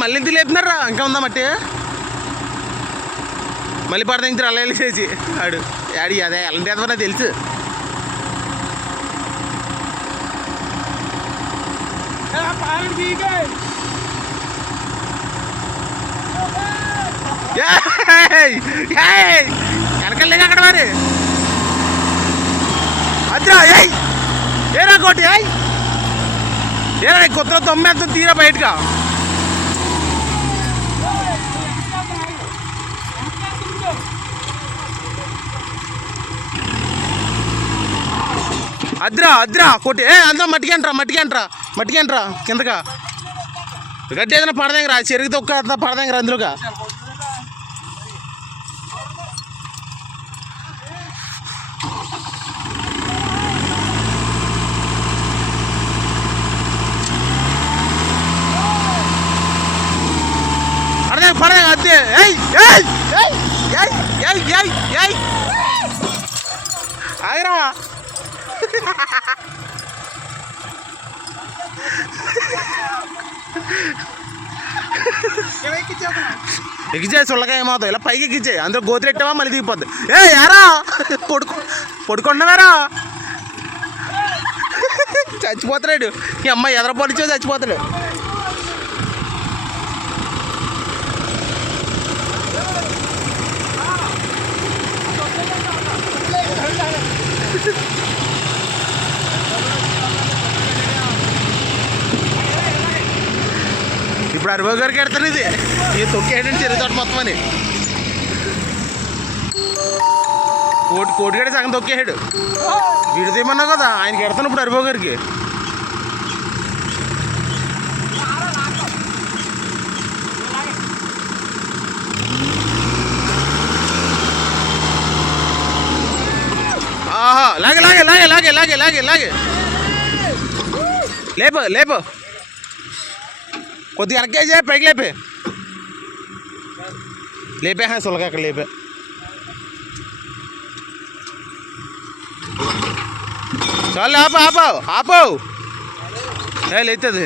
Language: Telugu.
మళ్ళీ ఇంటికి లేపుతున్నారా? ఇంకా ఉందా మట్టి? మళ్ళీ పడతా అలా వెళ్ళేసి ఆడు ఆడి అదే ఎలాంటి ఎదవో నాకు తెలుసు. వెనకలేదు అక్కడ మరి అద్రా ఏరా కోటి ఏరా కొత్త తొమ్మిది తీరా బయటగా. అద్రా కొట్టి అందులో మట్టికంట్రా కిందగా గడ్డి ఏదైనా పడదేంగరా చెరుకు తొక్క పడదేంగరా అందులోగా. పడదే అదే ఆగరా. ఎక్కిచ్చాయి సుల్లకాయ ఏమవుతావు ఇలా పైకి ఎక్కిచ్చాయి అందులో గోతులు ఎట్టావా మళ్ళీ దిగిపోద్ది. యారా పడుకున్నావారా? చచ్చిపోతాడు ఈ అమ్మాయి ఎదరపడిచో చచ్చిపోతాడు. ఇప్పుడు అరవై గారికి ఎడతాను ఇది తొక్కేయడండి చెరువు తోట మొత్తం అని. కోటిగడి సగం తొక్కేసాడు. వీడు తీయమన్నావు కదా ఆయనకి ఎడతాను ఇప్పుడు అరవై గారికి. ఆహా లాగే లాగే లాగే లాగే లాగే లాగే లాగే లేపు కొద్దిగా వెనక్కేసే పైకి లేపే సులగా అక్కడ లేపే. చాలు ఆపు లేతుంది